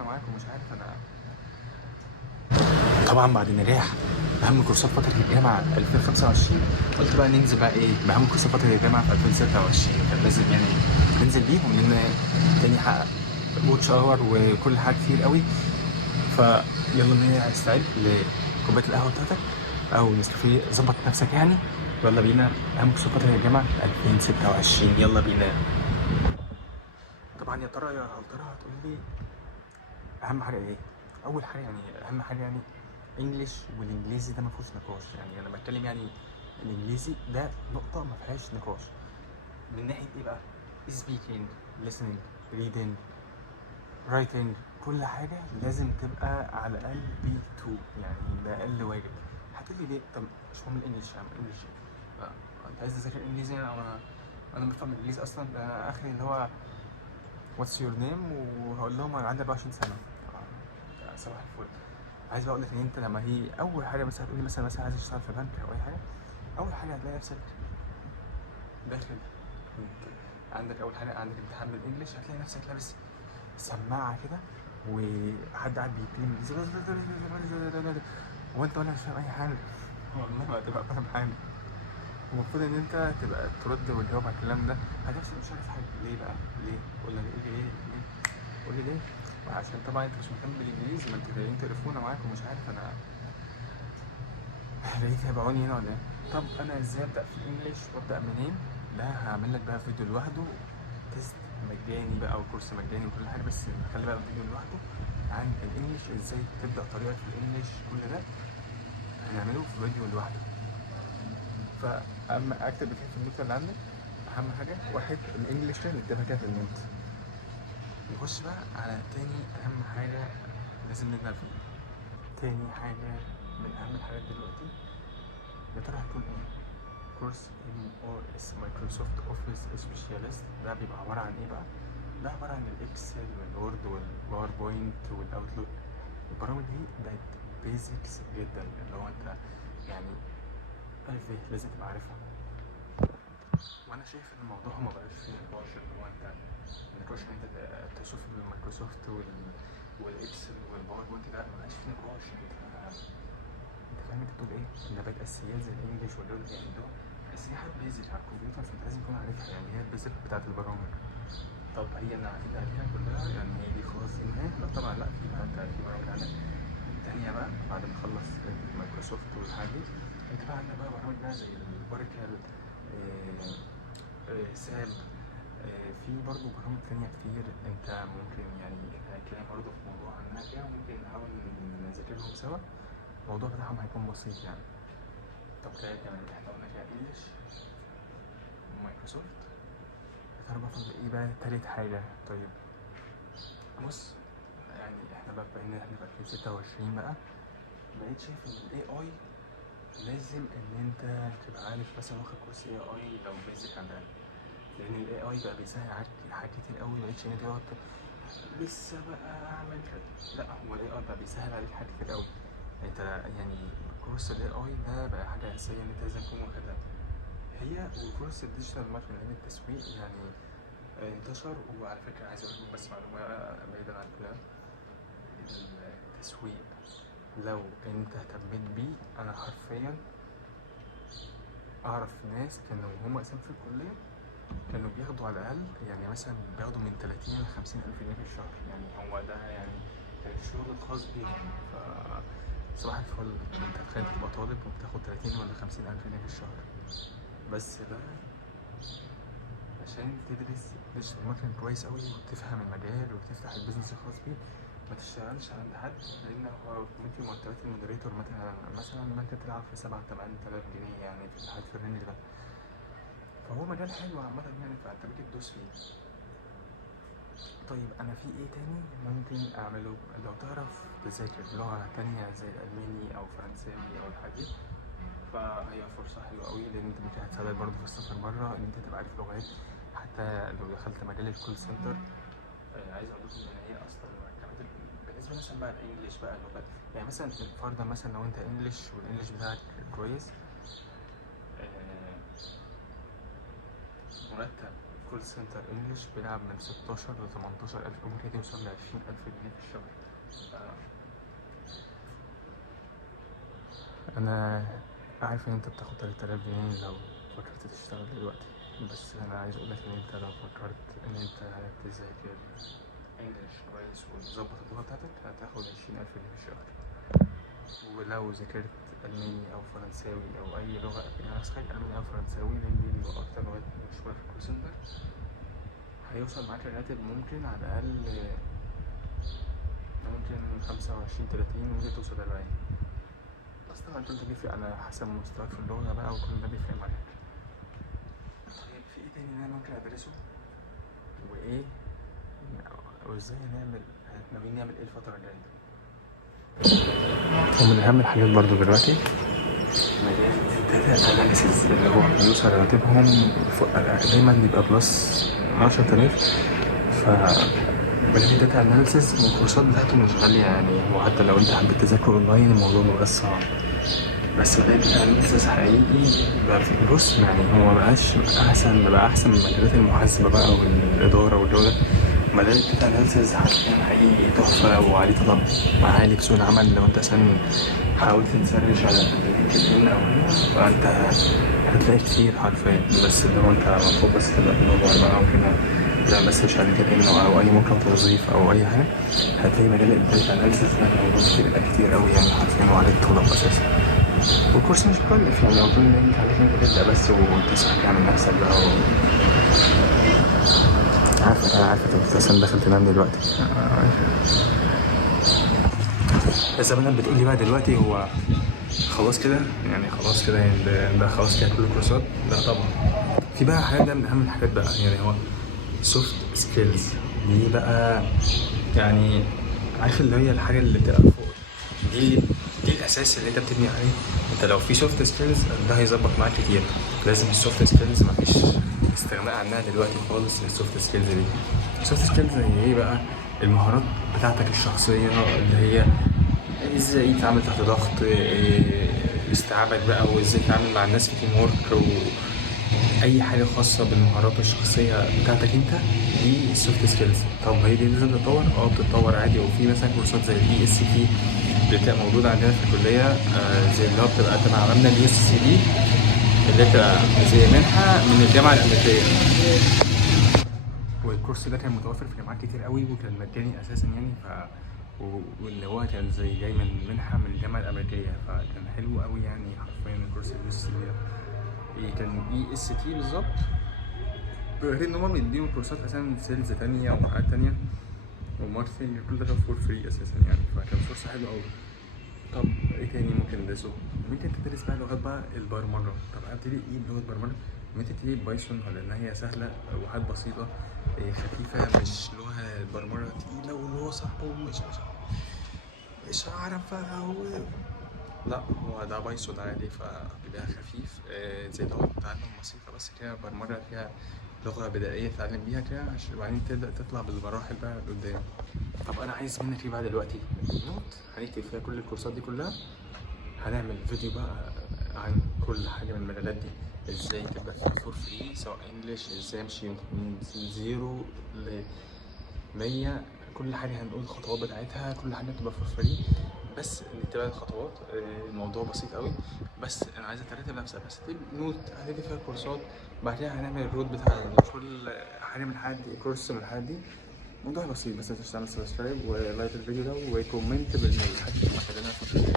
انا معاك ومش عارف انا. طبعا بعد نجاح اهم كورسات فتره الجامعه 2025 قلت بقى ننزل بقى ايه باهم كورسات فتره الجامعه في 2026. كان لازم يعني ننزل بيهم لان تاني حقق واتش اور وكل حاجه كتير قوي. فيلا بينا نستعد لكوبايه القهوه بتاعتك او نسكافيه، ظبط نفسك يعني. يلا بينا اهم كورسات فتره الجامعه 2026. يلا بينا. طبعا يا ترى هتقول لي اهم حاجه ايه؟ اول حاجه يعني اهم حاجه يعني انجلش، والانجليزي ده ما فيهوش نقاش. يعني انا بتكلم يعني الانجليزي ده نقطه ما فيهاش نقاش. من ناحيه ايه بقى؟ speaking, listening, reading, writing، كل حاجه لازم تبقى على الاقل B2. يعني ده اقل واجب. هتقول لي ليه؟ طب مش مهم الانجليش، يعني انجليش انت عايز تذاكر انجليزي؟ انا بفهم الانجليزي اصلا. ده اخري اللي هو واتس يور نيم، وهقول لهم انا عندي 24 سنه. صباح الفل. عايز بقى اقول لك ان انت لما هي اول حاجه مثلا هتقولي مثلا عايز اشتغل في بنك او اي حاجه، اول حاجه هتلاقي نفسك داخل عندك اول حاجه عندك امتحان بالانجلش، هتلاقي نفسك لابس سماعه كده وحد قاعد بيتكلم انجليزي وانت ولا مش فاهم اي حاجه. والله ما هتبقى فاهم حاجه. المفروض ان انت تبقى ترد وتجاوب على الكلام ده. هتحسب مش عارف حاجه ليه بقى؟ ليه؟ قول لي ليه؟ قول لي ليه؟ عشان طبعا انت مش مهتم بالانجليزي. ما انتوا جايين تقرفونا معاك ومش عارف انا. لقيت هيبيعوني هنا ولا ايه؟ طب انا ازاي ابدا في الانجليش وابدا منين؟ ده هعمل لك بقى فيديو لوحده، تيست مجاني بقى وكورس مجاني وكل حاجه. بس خلي بقى فيديو لوحده عن الانجليش، ازاي تبدا طريقك في الانجليش. كل ده هنعمله في فيديو لوحده. فاما اكتب كده في النوت اللي عندك اهم حاجه واحد الانجليش ده نكتبها كده في النوت. نخش بقى على تاني اهم حاجه لازم نبدا فيه. تاني حاجه من اهم الحاجات دلوقتي، يا ترى هتكون ايه؟ كورس MOS مايكروسوفت اوفيس سبيشاليست. ده بيبقى عباره عن ايه بقى؟ ده عباره عن الاكسل والوورد والباوربوينت والاوتلوك. البرامج دي بقت بيزكس جدا، اللي هو انت يعني الف لازم تبقى عارفها. وانا شايف ان الموضوع ما بقاش فيه نقاش، اللي هو انت النقاش ان انت تشوف المايكروسوفت والاكسل والباوربوينت، ده ما بقاش فيه نقاش. انت فاهم انت بتقول ايه؟ ده بقت اساسيات زي الانجليش والرياضه، يعني ده اساسيات بيزك على الكمبيوتر، فانت لازم تكون عارفها. يعني هي البيزك بتاعت البرامج. طب هي اللي عارفين عليها كلها؟ يعني هي دي خلاص دي النهايه؟ لا طبعا لا. في بقى انت في برامج عندك تانية بقى بعد ما تخلص المايكروسوفت والحاجات دي. انت بقى عندك بقى برامج بقى زي الاوراكل، ساب، في برضه برامج تانية كتير. انت ممكن يعني هنتكلم برضه في موضوع عنها كده، ممكن نحاول نذاكرهم سوا. الموضوع بتاعهم هيكون بسيط يعني. طب كده كمان احنا قلنا كده انجلش مايكروسوفت. يا ترى بقى فاضل ايه بقى تالت حاجة؟ طيب بص، يعني احنا بقى بقينا احنا في 2026 بقى، بقيت شايف ان الاي اي لازم ان انت تبقى عارف مثلا واخد كورس اي اي لو بيزك على الاقل. لان الاي اي بقى بيسهل عليك حاجات كتير قوي. مبقتش ان انت تقعد لسه بقى اعمل لا، هو الاي اي بقى بيسهل عليك حاجات كتير قوي. انت يعني كورس الاي اي ده بقى حاجه اساسيه ان انت لازم تكون واخدها. هي وكورس الديجيتال ماركتنج اللي هي التسويق يعني انتشر. وعلى فكره عايز اقول لكم بس معلومه بعيدا عن كده، التسويق لو انت اهتميت بيه، انا حرفيا اعرف ناس كانوا هم اساسا في الكليه كانوا بياخدوا على الاقل يعني مثلا بياخدوا من 30 ل 50 الف جنيه في الشهر. يعني هو ده يعني كان الشغل الخاص بيهم. ف صباح الفل، انت تخيل تبقى طالب وبتاخد 30 ولا 50 الف جنيه في الشهر. بس ده عشان تدرس ديجيتال ماركتنج كويس قوي وتفهم المجال وتفتح البيزنس الخاص بيك. ما تشتغلش عند حد، لان هو ممكن مرتبات المودريتور مثلا ممكن تلعب في 7 8000 جنيه يعني في الحاجات في الرينج ده. فهو مجال حلو عامة يعني، فانت ممكن تدوس فيه. طيب انا في ايه تاني ممكن اعمله؟ لو تعرف تذاكر لغة تانية زي الالماني او فرنساوي او الحاجات دي، فهي فرصة حلوة قوي. لان انت ممكن هتساعدك برضه في السفر بره ان انت تبقى عارف لغات. حتى لو دخلت مجال الكول سنتر، عايز اقول لكم ان هي اصلا مرتبات بالنسبة مثلا بقى الانجليش بقى لغات. يعني مثلا فرضا مثلا لو انت انجليش والانجليش بتاعك كويس، مرتب كول سنتر انجلش بيلعب من 16 ل 18,000، ممكن يوصل ل 20,000 جنيه في الشهر. انا عارف ان انت بتاخد 3000 جنيه لو فكرت تشتغل دلوقتي، بس انا عايز اقولك ان انت لو فكرت ان انت تذاكر انجلش كويس وتظبط اللغة بتاعتك هتاخد 20,000 جنيه في الشهر. ولو ذاكرت ألماني أو فرنساوي أو أي لغة، يعني بس خلي ألماني أو فرنساوي لأن دي بيبقوا أكتر لغات مشهورة في الكول سنتر، هيوصل معاك الراتب ممكن على الأقل ممكن 25-30، ممكن توصل 40. بس طبعا كل ده بيفرق على حسب مستواك في اللغة بقى، وكل ده بيفرق معاك. طيب في ايه تاني انا ممكن ادرسه؟ وايه وازاي ناويين نعمل ايه الفترة الجاية؟ ومن أهم الحاجات برضو دلوقتي مجال الداتا أناليسيز، اللي هو بيوصل راتبهم دايما بيبقى بلس 10,000. ف مجال الداتا أناليسيز والكورسات بتاعته مش غالية يعني، وحتى لو أنت حبيت تذاكره أونلاين الموضوع مبقاش صعب. بس مجال الداتا أناليسيز حقيقي بقى في بص يعني هو مبقاش أحسن، بقى أحسن من مجالات المحاسبة بقى والإدارة والجودة. مجال الداتا أناليسيز حقيقي تحفة وعليه طلب عالي في سوق العمل. لو أنت مثلا حاولت تسرش على لينكدإن أو هنا فأنت هتلاقي كتير حرفيا، بس لو أنت المفروض بس تبقى تدور بقى وكده، لا بس مش على لينكدإن أو أي موقع توظيف أو أي حاجة، هتلاقي مجال الداتا أناليسيز ده موجود كتير أوي يعني حرفيا وعليه طلب أساسا. والكورس مش مكلف يعني، المفروض إن أنت عليك إنك تبدأ بس وتسعى تعمل نفسك بقى عارفة انت اصلا داخل تنام دلوقتي. بس انا بتقولي بقى دلوقتي هو خلاص كده يعني، خلاص كده يعني ده خلاص كده كل الكورسات؟ لا طبعا، في بقى حاجات ده من اهم الحاجات بقى يعني، هو سوفت سكيلز. دي بقى يعني عارف اللي هي الحاجة اللي بتبقى فوق دي الاساس اللي انت بتبني عليه. انت لو في سوفت سكيلز ده هيظبط معاك كتير. لازم السوفت سكيلز مفيش استغناء عنها دلوقتي خالص. السوفت سكيلز دي السوفت سكيلز هي ايه بقى؟ المهارات بتاعتك الشخصيه اللي هي ازاي تتعامل تحت ضغط، استيعابك بقى، وازاي تتعامل مع الناس في تيم وورك، واي حاجه خاصه بالمهارات الشخصيه بتاعتك انت، دي السوفت سكيلز. طب هي دي لازم تتطور؟ بتتطور عادي. وفي مثلا كورسات زي ESCP اللي بتبقى موجوده عندنا في الكليه، زي اللي هو بتبقى تبع عملنا USCP اللي بتبقى زي منحه من الجامعه الامريكيه. والكورس ده كان متوفر في جامعات كتير قوي وكان مجاني اساسا يعني، واللي هو كان زي جاي من منحه من الجامعه الامريكيه، فكان حلو قوي يعني حرفيا الكورس USCP ده. كان EST بالظبط، غير ان هم بيديهم كورسات اساسا سيلز تانية وحاجات تانية وماركتنج، كل ده كان فور فري اساسا يعني، فكان فرصه حلوه قوي. طب ايه تاني ممكن ندرسه؟ ممكن تدرس بقى لغات بقى البرمجه. طب ابتدي ايه بلغه برمجه؟ ممكن تبتدي بايثون لان هي سهله وحاجات بسيطه خفيفه، مش لغه برمجه تقيله واللي هو صعب مش هعرف لا هو ده بايثون عادي فبيبقى خفيف، زي لغه تعلم بسيطه بس كده، برمجه فيها لغه بدائيه تتعلم بيها كده عشان بعدين تبدا تطلع بالمراحل بقى لقدام. طب انا عايز منك ايه بقى دلوقتي؟ نوت هنكتب فيها كل الكورسات دي كلها، هنعمل فيديو بقى عن كل حاجه من المجالات دي، ازاي تبقى فيها فور فري سواء انجلش، ازاي امشي من 0 ل 100، كل حاجه هنقول الخطوات بتاعتها، كل حاجه تبقى فور فري، بس نتبع الخطوات. الموضوع بسيط قوي، بس انا عايزك ترتب نفسك بس. نوت هتدي فيها كورسات، بعد كده هنعمل الرود بتاع كل حاجه من الحاجات دي، كورس من الحاجات دي. موضوع بسيط، بس انت تعمل سبسكرايب ولايك الفيديو ده وكومنت بالميل.